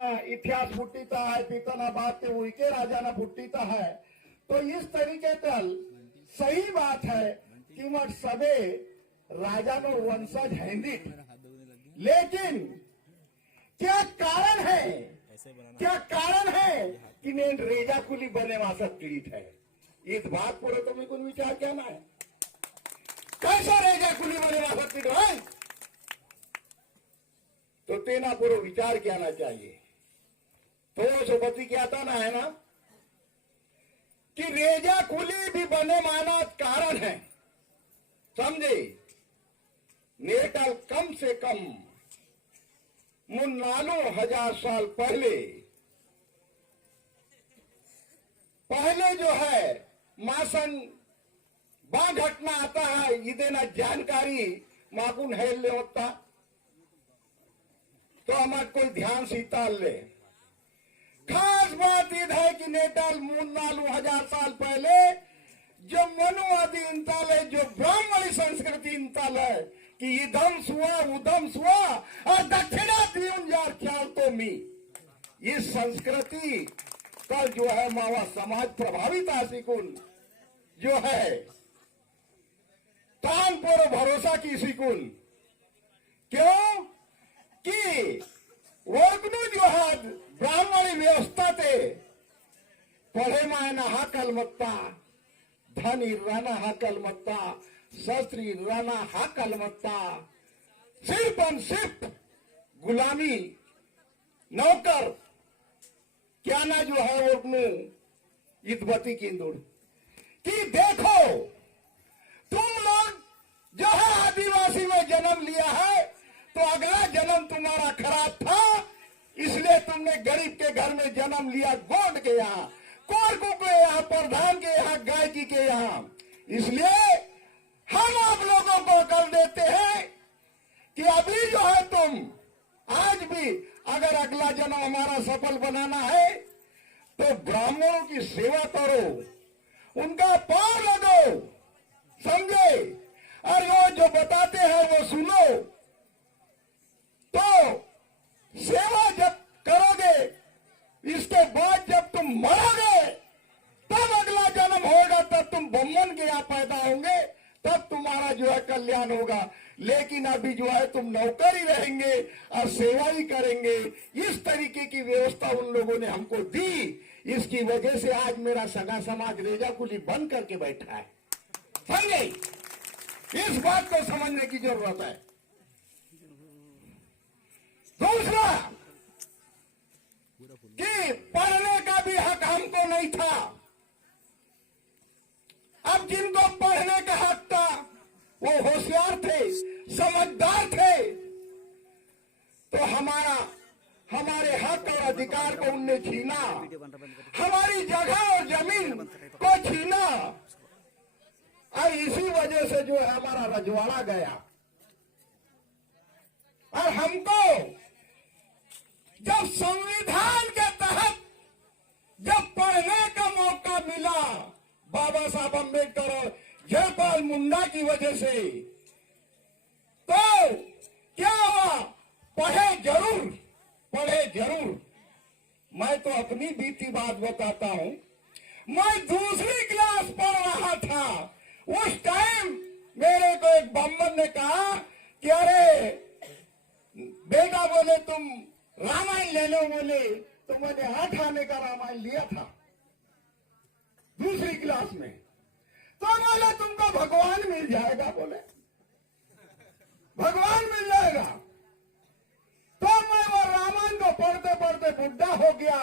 इतिहास फुटीचा आहे, पिताना बाप ते उईके राजाना फुटीचा है। तो इस तरीके कल सही बात है कि मत सबे राजा नो वंशज हैंदी, लेकिन क्या कारण है, क्या कारण है कि ने रेजा कुली बने वासत पीड़ित है। इस बात पर तुम्हें कुछ विचार करना है, कैसा रेजा कुली बने वासत पीड़ित है, तो तेना पूरा विचार करना चाहिए। थोड़ा सो बती क्या था ना, है ना, कि रेजा कुली भी बने माना कारण है, समझे। नेटल कम से कम 99,000 साल पहले जो है मासन बा घटना आता है, ये देना जानकारी माकुन है ले होता, तो हमारे कोई ध्यान सीताल ले। खास बात यह है कि नेटाल 99,000 साल पहले जो मनुवादी इंताल है, जो ब्राह्मणी संस्कृति इंताल है कि इधम सुआ उधम सुआ और दक्षिणा दियों जार ख्याल तो मी, इस संस्कृति का जो है मावा समाज प्रभावित आसिकुल जो है तान पर भरोसा की सिकुल, क्यों कि वर्गनु जो है ब्राह्मणी व्यवस्था थे पढ़े मायना हा कलमत्ता, धनी राना हा कलमत्ता, शस्त्री राना हा कलमत्ता, सिर्फ और सिर्फ गुलामी नौकर क्या ना जो है वर्गनु इतबती की इंदुर कि देखो तुम लोग जो है आदिवासी में जन्म लिया है, तो अगला जन्म तुम्हारा खराब था, इसलिए तुमने गरीब के घर में जन्म लिया, गोंड के यहाँ, कोरकू के यहाँ, प्रधान के यहाँ, गायकी के यहाँ। इसलिए हम आप लोगों को कर देते हैं कि अभी जो है तुम आज भी अगर अगला जन्म हमारा सफल बनाना है तो ब्राह्मणों की सेवा करो, उनका पांव लगो, समझे, और वो जो बताते हैं वो सुनो। तो सेवा जब करोगे, इसके बाद जब तुम मरोगे तब अगला जन्म होगा, तब तुम ब्राह्मण के यहाँ पैदा होंगे, तब तुम्हारा जो है कल्याण होगा। लेकिन अभी जो है तुम नौकर ही रहेंगे और सेवा ही करेंगे। इस तरीके की व्यवस्था उन लोगों ने हमको दी, इसकी वजह से आज मेरा सगा समाज रेजा कुली बंद करके बैठा है, समझे। इस बात को समझने की जरूरत है। दूसरा कि पढ़ने का भी हक हमको नहीं था। अब जिनको पढ़ने का हक था वो होशियार थे, समझदार थे, तो हमारे हक और अधिकार को उनने छीना, हमारी जगह और जमीन को छीना, और इसी वजह से जो है हमारा रजवाड़ा गया। और हमको जब संविधान के तहत जब पढ़ने का मौका मिला बाबा साहब अम्बेडकर और जयपाल मुंडा की वजह से, तो क्या हुआ, पढ़े जरूर, पढ़े जरूर। मैं तो अपनी बीती बात बताता हूं, मैं दूसरी क्लास पढ़ रहा था, उस टाइम मेरे को एक ब्राह्मण ने कहा कि अरे बेटा, बोले तुम रामायण ले लो, बोले, तो मैंने 8 आने का रामायण लिया था दूसरी क्लास में। तो बोले तुमको भगवान मिल जाएगा, बोले भगवान मिल जाएगा। तो मैं वो रामायण को पढ़ते पढ़ते बुढ़ा हो गया।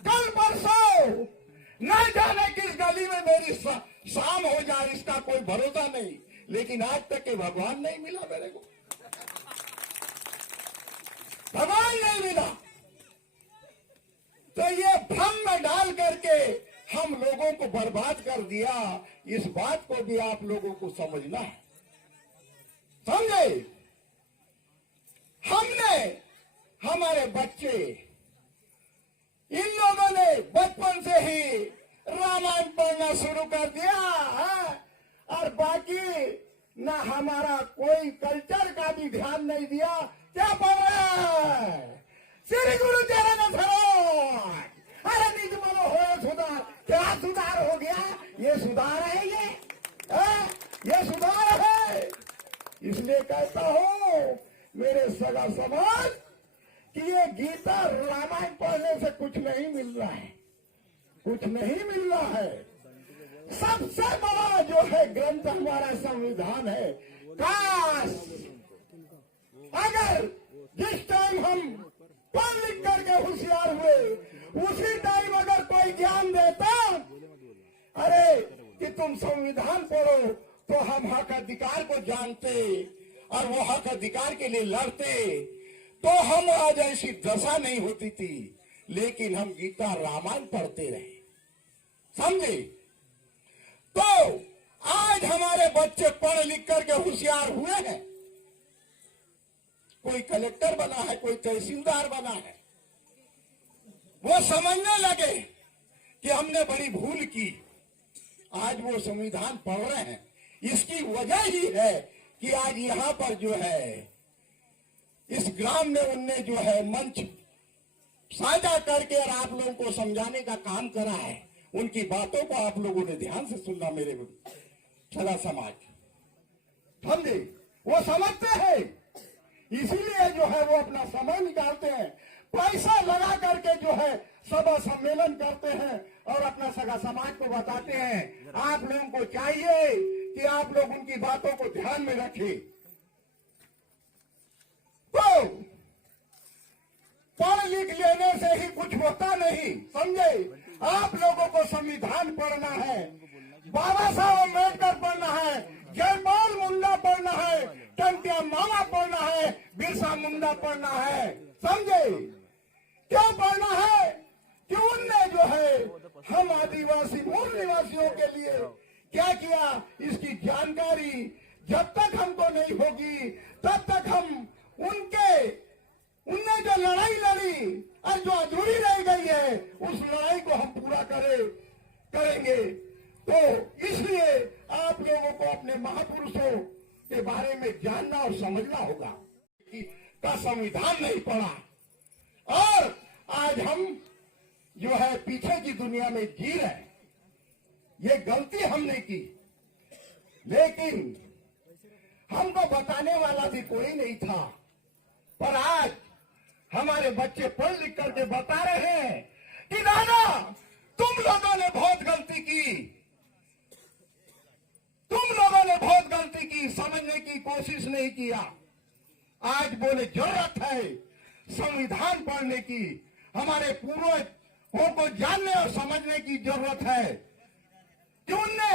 कल परसों न जाने किस गली में मेरी शाम हो जाए, इसका कोई भरोसा नहीं, लेकिन आज तक के भगवान नहीं मिला मेरे को, भगवान नहीं मिला। तो ये भ्रम में डाल करके हम लोगों को बर्बाद कर दिया। इस बात को भी आप लोगों को समझना है, समझे। हमने, हमारे बच्चे, इन लोगों ने बचपन से ही रामायण पढ़ना शुरू कर दिया है, और बाकी ना हमारा कोई कल्चर का भी ध्यान नहीं दिया। क्या पढ़ रहा है? श्री गुरु गीता रामायण पढ़ने से कुछ नहीं मिल रहा है, कुछ नहीं मिल रहा है। सबसे बड़ा जो है ग्रंथ हमारा संविधान है। काश अगर जिस टाइम हम पढ़ लिख करके होशियार हुए उसी टाइम अगर कोई ज्ञान देता, अरे कि तुम संविधान पढ़ो तो हम हक अधिकार को जानते और वो हक अधिकार के लिए लड़ते, तो हम आज ऐसी दशा नहीं होती थी। लेकिन हम गीता रामायण पढ़ते रहे, समझे? तो आज हमारे बच्चे पढ़ लिख करके होशियार हुए हैं। कोई कलेक्टर बना है, कोई तहसीलदार बना है, वो समझने लगे कि हमने बड़ी भूल की। आज वो संविधान पढ़ रहे हैं। इसकी वजह ही है कि आज यहाँ पर जो है इस ग्राम में उनने जो है मंच साझा करके और आप लोगों को समझाने का काम करा है। उनकी बातों को आप लोगों ने ध्यान से सुनना, मेरे सदा समाज समझे, वो समझते हैं, इसीलिए जो है वो अपना समय निकालते हैं, पैसा लगा करके जो है सभा सम्मेलन करते हैं और अपना सगा समाज को बताते हैं। आप लोगों को चाहिए कि आप लोग उनकी बातों को ध्यान में रखें। तो पढ़ लिख लेने से ही कुछ होता नहीं, समझे? आप लोगों को संविधान पढ़ना है, बाबा साहब अम्बेडकर पढ़ना है, जयपाल मुंडा पढ़ना है, टंटिया मामा पढ़ना है, बिरसा मुंडा पढ़ना है, समझे? क्यों पढ़ना है? कि उनने जो है हम आदिवासी मूल निवासियों के लिए क्या किया, इसकी जानकारी जब तक हमको नहीं होगी तब तक हम उनने जो लड़ाई लड़ी और जो अधूरी रह गई है उस लड़ाई को हम पूरा करेंगे। तो इसलिए आप लोगों को अपने महापुरुषों के बारे में जानना और समझना होगा कि का संविधान नहीं पढ़ा और आज हम जो है पीछे की दुनिया में जी रहे हैं। ये गलती हमने की, लेकिन हमको बताने वाला भी कोई नहीं था। पर आज हमारे बच्चे पढ़ लिख करके बता रहे हैं कि दादा तुम लोगों ने बहुत गलती की, तुम लोगों ने बहुत गलती की, समझने की कोशिश नहीं किया। आज बोले जरूरत है संविधान पढ़ने की, हमारे पूर्वजों को जानने और समझने की जरूरत है कि उनने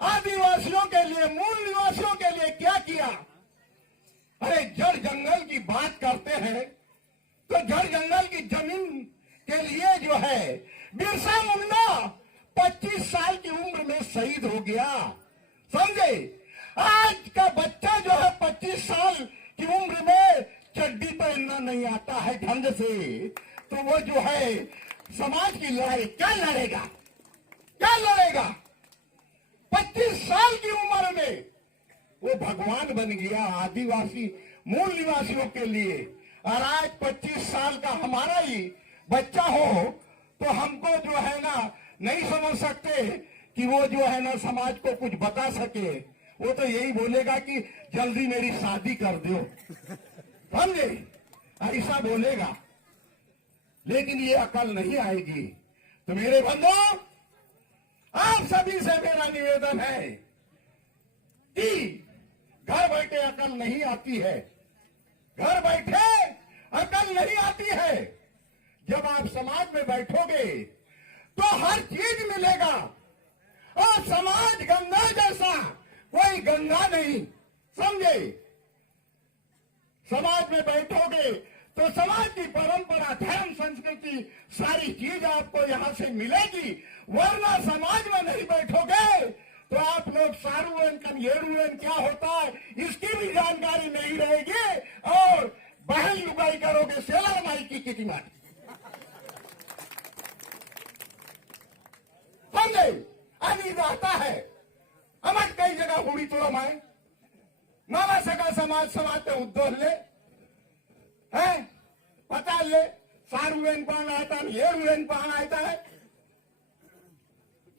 आदिवासियों के लिए, मूल निवासियों के लिए क्या किया। अरे जड़ जंगल की बात करते हैं तो जड़ जंगल की जमीन के लिए जो है बिरसा मुंडा 25 साल की उम्र में शहीद हो गया, समझे? आज का बच्चा जो है 25 साल की उम्र में चड्डी पहनना नहीं आता है ढंग से, तो वो जो है समाज की लड़ाई क्या लड़ेगा, क्या लड़ेगा? 25 साल की उम्र में वो भगवान बन गया आदिवासी मूल निवासियों के लिए। और आज 25 साल का हमारा ही बच्चा हो तो हमको जो है ना नहीं समझ सकते कि वो जो है ना समाज को कुछ बता सके। वो तो यही बोलेगा कि जल्दी मेरी शादी कर दो, समझे? ऐसा बोलेगा, लेकिन ये अकल नहीं आएगी। तो मेरे बंधु, आप सभी से मेरा निवेदन है कि घर बैठे अकल नहीं आती है, घर बैठे अकल नहीं आती है। जब आप समाज में बैठोगे तो हर चीज मिलेगा और समाज गंगा जैसा कोई गंगा नहीं, समझे? समाज में बैठोगे तो समाज की परंपरा, धर्म, संस्कृति सारी चीज आपको यहां से मिलेगी। वरना समाज में नहीं बैठोगे तो आप लोग सारूवन कन्हेरुवन क्या होता है इसकी भी जानकारी नहीं रहेगी और बहन लुगाई करोगे सेलर माई की किटी माटी, समझे? अभी रहता है अमट कई जगह हुई तो माए मामा सका समाज पे उद्योग ले है, पता ले सारूवन पान आता है, हेरुवन पान आता है,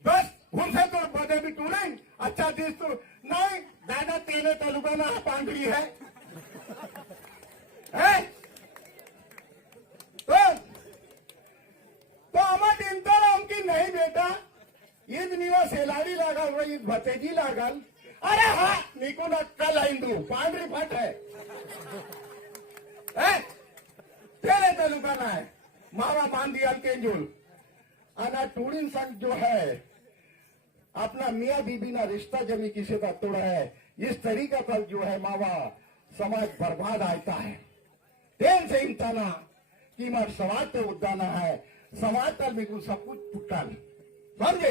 बस उनसे तो बदे भी टूटे। अच्छा चीज तो नहीं, दादा तेरे तालुका में पांडरी है? बेटा ईद निवा सेलाडी लागल व ईद भतेजी लागल. अरे हा निकून अक्कल हिंदू पांढरी फाट है तेरे तालुका ना है मावा मान दिया केंजुल आना टूरिन संघ जो है अपना मियाँ बीबी ना रिश्ता जमी किसी का तोड़ा है. इस तरीका पर जो है मावा समाज बर्बाद आता है. तेन से इंताना कि मार समाज पे उद्दाना है समाज पर भी कुछ सब कुछ टूटा समझे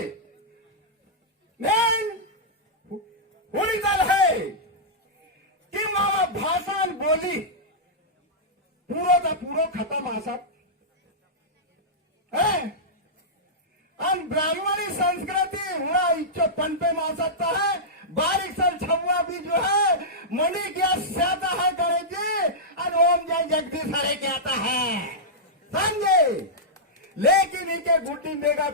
नहीं होनी दल है कि मावा भाषण बोली पूरा का पूरा खत्म आ सब है. हम ब्राह्मणी संस्कृति हुआ इच्छो पन पे मा सकता है. बारीक सर छुआ भी जो है मणि क्या आता है करेगी और ओम जय जगदीश हरे कहता है समझे. लेकिन इनके गुड्डी मेगा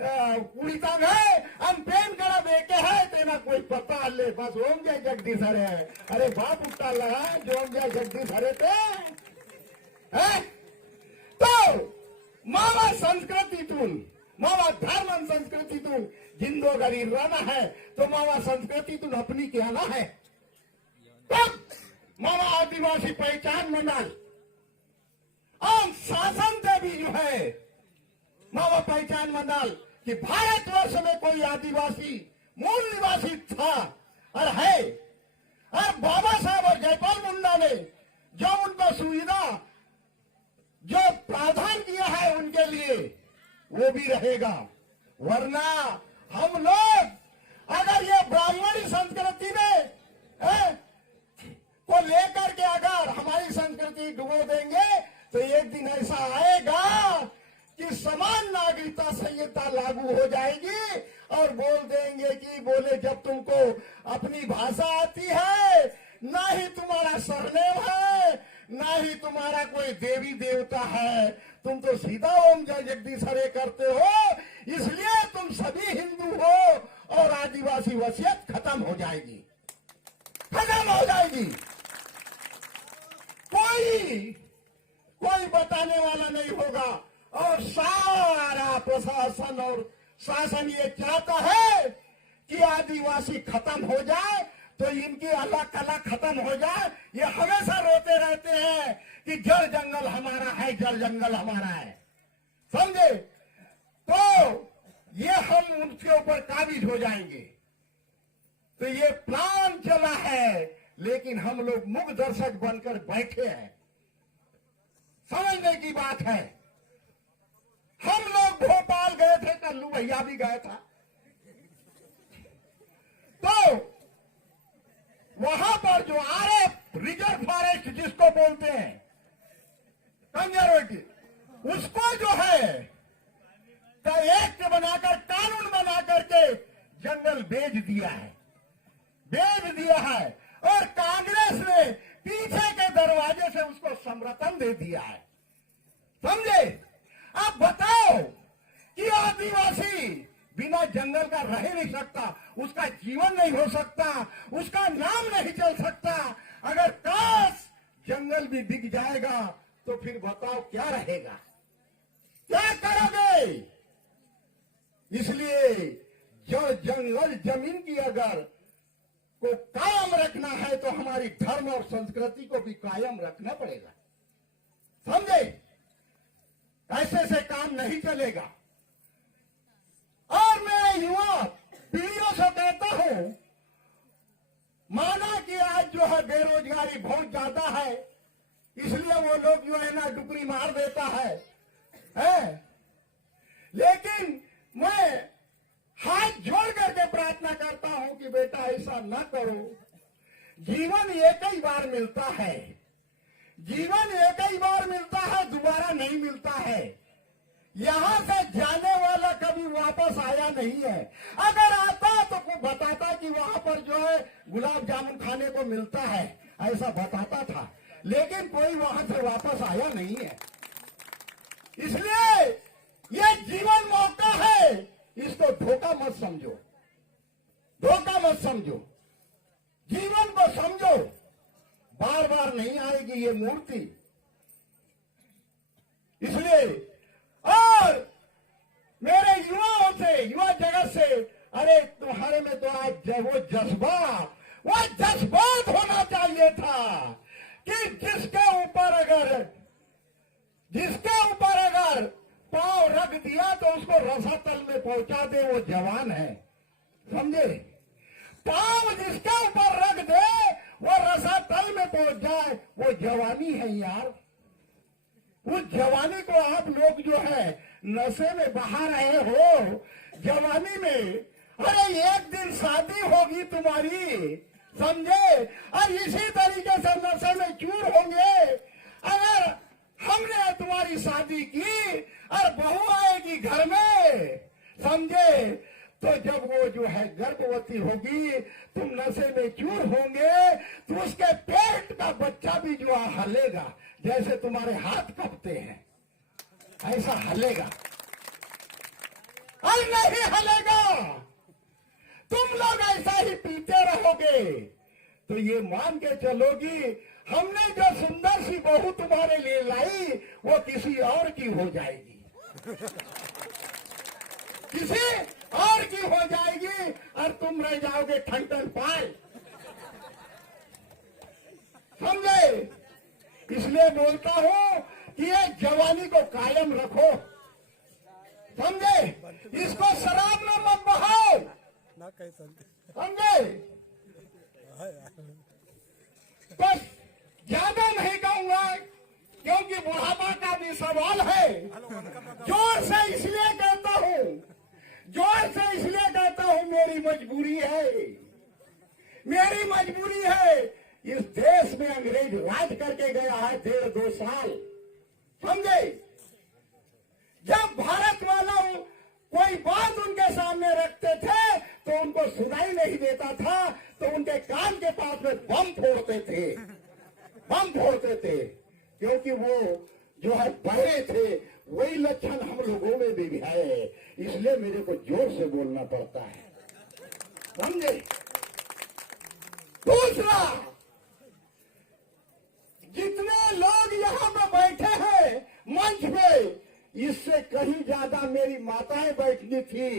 कुड़ीता है हम प्रेम करा बेके है तेना कोई पता ले बस ओम जय जगदीश हरे है. अरे बाप उठा लगा जो ओम जय जगदीश हरे थे है? तो मावा संस्कृति तुम मावा धर्म संस्कृति तुम जिंदोगरी रहना है तो मावा संस्कृति तुम अपनी क्या ना है. तब मावा आदिवासी पहचान मंडल और शासन से भी जो है मावा पहचान मंडल कि भारतवर्ष में कोई आदिवासी मूल निवासी था और है. और बाबा साहब और जयपाल मुंडा ने जो उनको सुविधा जो प्रावधान किया है उनके लिए वो भी रहेगा. वरना हम लोग अगर ये ब्राह्मणी संस्कृति में को लेकर के अगर हमारी संस्कृति डुबो देंगे तो एक दिन ऐसा आएगा कि समान नागरिकता संहिता लागू हो जाएगी और बोल देंगे कि बोले जब तुमको अपनी भाषा आती है ना ही तुम्हारा सरनेम है ना ही तुम्हारा कोई देवी देवता है तुम तो सीधा ओम जय जगदीश हरे करते हो इसलिए तुम सभी हिंदू हो और आदिवासी वसीयत खत्म हो जाएगी कोई बताने वाला नहीं होगा. और सारा प्रशासन और शासन ये चाहता है कि आदिवासी खत्म हो जाए तो इनकी अलग कला खत्म हो जाए. ये हमेशा रोते रहते हैं कि जल जंगल हमारा है जल जंगल हमारा है समझे. तो ये हम उनके ऊपर काबिज हो जाएंगे. तो ये प्लान चला है लेकिन हम लोग मुख दर्शक बनकर बैठे हैं. समझने की बात है. हम लोग भोपाल गए थे कल्लू भैया भी गया था तो वहां पर जो आरएफ रिजर्व फॉरेस्ट जिसको बोलते हैं कंजर्वेटिव उसको जो है का एक्ट बनाकर कानून बना करके जंगल बेच दिया है और कांग्रेस ने पीछे के दरवाजे से उसको समर्थन दे दिया है समझे. आप बताओ कि आदिवासी बिना जंगल का रह नहीं सकता उसका जीवन नहीं हो सकता उसका नाम नहीं चल सकता. अगर काश जंगल भी बिक जाएगा तो फिर बताओ क्या रहेगा क्या करोगे. इसलिए जो जंगल जमीन की अगर को कायम रखना है तो हमारी धर्म और संस्कृति को भी कायम रखना पड़ेगा समझे. ऐसे से काम नहीं चलेगा. और मैं युवा पीढ़ियों से कहता हूं माना कि आज जो है बेरोजगारी बहुत ज्यादा है इसलिए वो लोग जो है ना डुकरी मार देता है? लेकिन मैं हाथ जोड़ करके प्रार्थना करता हूं कि बेटा ऐसा न करो. जीवन एक ही बार मिलता है दोबारा नहीं मिलता है. यहां से जाने वाला कभी वापस आया नहीं है. अगर आता तो कोई बताता कि वहां पर जो है गुलाब जामुन खाने को मिलता है ऐसा बताता था लेकिन कोई वहां से वापस आया नहीं है. इसलिए ये जीवन मौका है इसको धोखा मत समझो. जीवन को समझो. बार बार नहीं आएगी ये मूर्ति. इसलिए और मेरे युवाओं वो जज्बा, वो जज्बात होना चाहिए था कि जिसके ऊपर अगर पांव रख दिया तो उसको रसातल में पहुंचा दे, वो जवान है। समझे? पांव जिसके ऊपर रख दे वो रसातल में पहुंच जाए, वो जवानी है यार। उस जवानी को आप लोग जो है नशे में बहा रहे हो। जवानी में अरे एक दिन शादी होगी तुम्हारी, समझे, और इसी तरीके से नशे में चूर होंगे। अगर हमने तुम्हारी शादी की और बहू आएगी घर में, समझे, तो जब वो जो है गर्भवती होगी, तुम नशे में चूर होंगे, तो उसके पेट का बच्चा भी जो है हलेगा, जैसे तुम्हारे हाथ कपते हैं ऐसा हलेगा। और नहीं हलेगा, तुम लोग ऐसा ही पीते रहोगे, तो ये मान के चलोगी हमने जो सुंदर सी बहू तुम्हारे लिए लाई वो किसी और की हो जाएगी, किसी और की हो जाएगी, और तुम रह जाओगे ठंडन पाल। समझे? इसलिए बोलता हूं कि ये जवानी को कायम रखो, समझे, इसको शराब में मत बहाओ, समझे। बस ज्यादा नहीं कहूंगा क्योंकि बुढ़ापा का भी सवाल है। जोर से इसलिए कहता हूं, मेरी मजबूरी है, मेरी मजबूरी है। इस देश में अंग्रेज राज करके गया है 1.5-2 साल, समझे। जब भारत वालों कोई बात उनके सामने रखते थे तो उनको सुनाई नहीं देता था, तो उनके कान के पास में बम फोड़ते थे, क्योंकि वो जो है बहरे थे। वही लक्षण हम लोगों में भी है, इसलिए मेरे को जोर से बोलना पड़ता है, समझे। दूसरा, जितने लोग यहाँ पे बैठे हैं मंच पे, इससे कहीं ज्यादा मेरी माताएं बैठनी थी,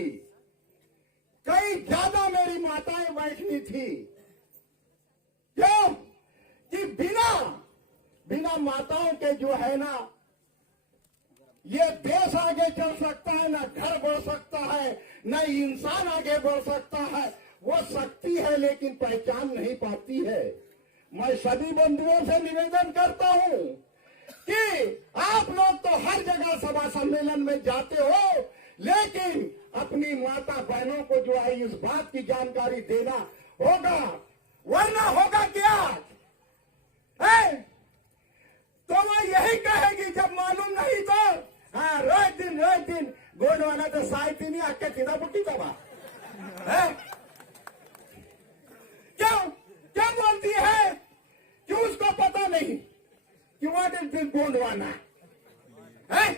कहीं ज्यादा मेरी माताएं बैठनी थी। क्यों? कि बिना माताओं के जो है ना, ये देश आगे चल सकता है, ना घर बढ़ सकता है, ना इंसान आगे बढ़ सकता है। वो शक्ति है लेकिन पहचान नहीं पाती है। मैं सभी बंधुओं से निवेदन करता हूं कि आप लोग तो हर जगह सभा सम्मेलन में जाते हो, लेकिन अपनी माता बहनों को जो है इस बात की जानकारी देना होगा, वरना होगा क्या है? तो मैं यही कहेगी, जब मालूम नहीं तो हाँ रोज दिन गोडवाना तो साहित्य नहीं आके सीधा बुट्टी दबा है। क्या बोलती है कि उसको पता नहीं कि व्हाट इज दिस गोंडवाना है।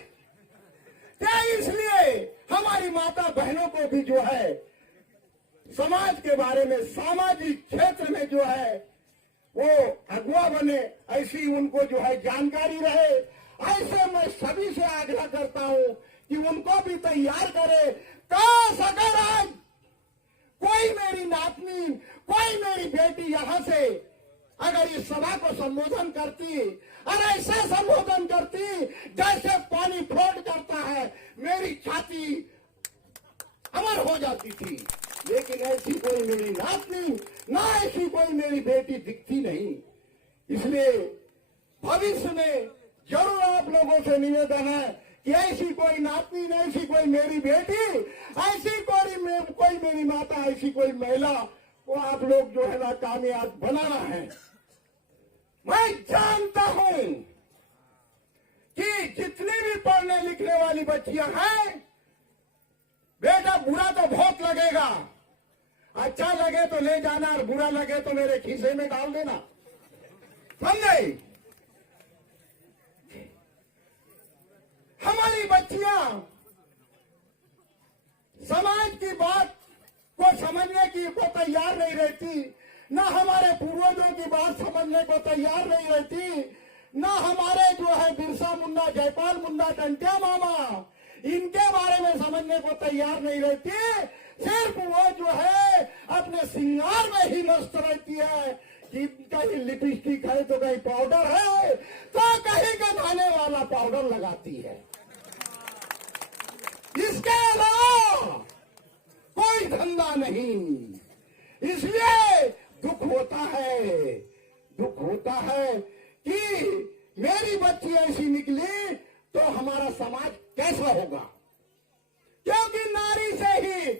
क्या इसलिए हमारी माता बहनों को भी जो है समाज के बारे में, सामाजिक क्षेत्र में जो है वो अगुआ बने, ऐसी उनको जो है जानकारी रहे। ऐसे मैं सभी से आग्रह करता हूं कि उनको भी तैयार करे। काश अगर आज कोई मेरी नातनी, कोई मेरी बेटी यहां से अगर इस सभा को संबोधन करती और ऐसे संबोधन करती जैसे पानी फ्लोट करता है, मेरी छाती अमर हो जाती थी। लेकिन ऐसी कोई मेरी नातनी, ना ऐसी कोई मेरी बेटी दिखती नहीं। इसलिए भविष्य में जरूर आप लोगों से निवेदन है कि ऐसी कोई नातनी, ऐसी कोई मेरी बेटी, ऐसी कोई मेरी माता, ऐसी कोई महिला को आप लोग जो है ना कामयाब बनाना है। मैं जानता हूं कि जितनी भी पढ़ने लिखने वाली बच्चियां हैं, बेटा बुरा तो बहुत लगेगा, अच्छा लगे तो ले जाना और बुरा लगे तो मेरे खीसे में डाल देना, समझे। हमारी बच्चियां समाज की बात को समझने की को तैयार नहीं रहती, ना हमारे पूर्वजों की बात समझने को तैयार नहीं रहती, ना हमारे जो है बिरसा मुंडा, जयपाल मुंडा, टंटिया मामा, इनके बारे में समझने को तैयार नहीं रहती। सिर्फ वो जो है अपने श्रृंगार में ही मस्त रहती है कि कहीं लिपस्टिक है तो कहीं पाउडर है तो कहीं गंधाने वाला पाउडर लगाती है। इसके अलावा कोई धंधा नहीं। इसलिए दुख होता है कि मेरी बच्ची ऐसी निकली तो हमारा समाज कैसा होगा, क्योंकि नारी से ही